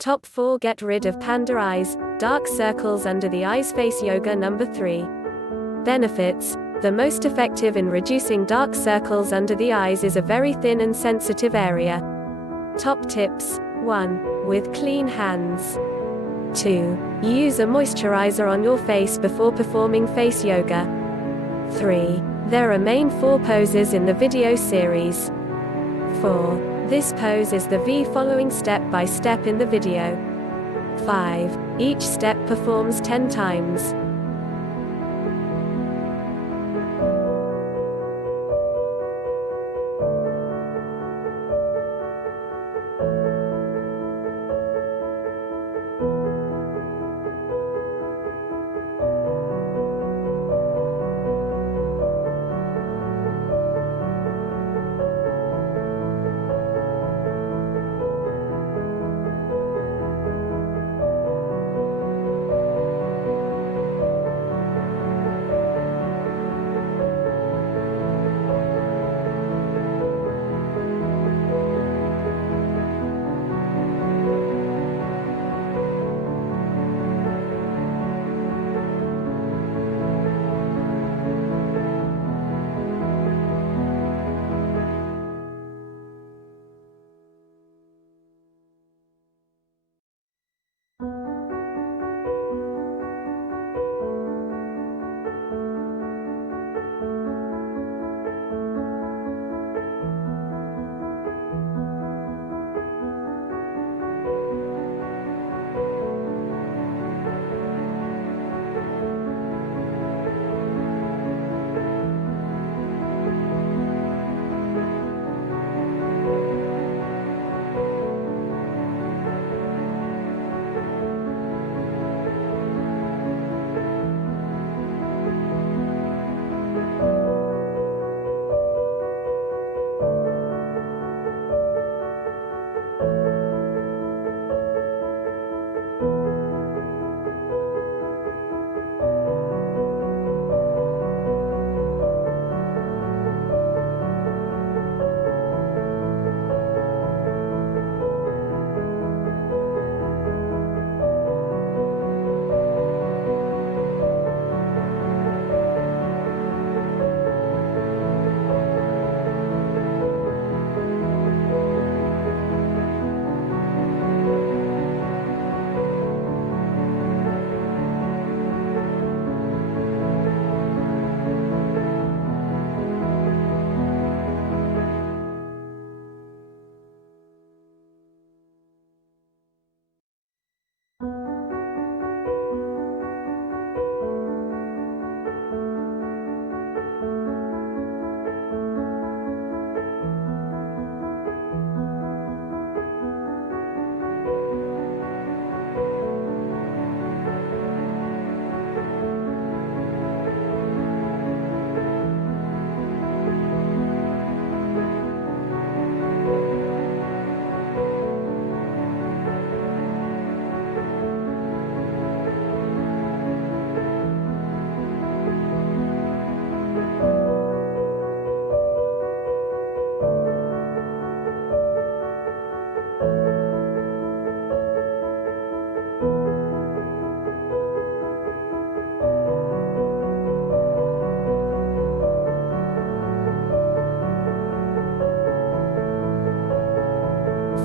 Top 4 Get rid of panda eyes, dark circles under the eyes. Face yoga. Number 3. Benefits. The most effective in reducing dark circles under the eyes is a very thin and sensitive area. Top tips. 1. With clean hands. 2. Use a moisturizer on your face before performing face yoga. 3. There are main 4 poses in the video series. 4. This pose is the V following step by step in the video. 5. Each step performs 10 times.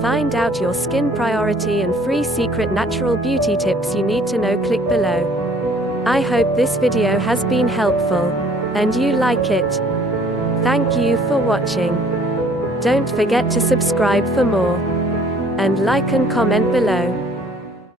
Find out your skin priority and free secret natural beauty tips you need to know. Click below. I hope this video has been helpful, and you like it. Thank you for watching. Don't forget to subscribe for more, and like and comment below.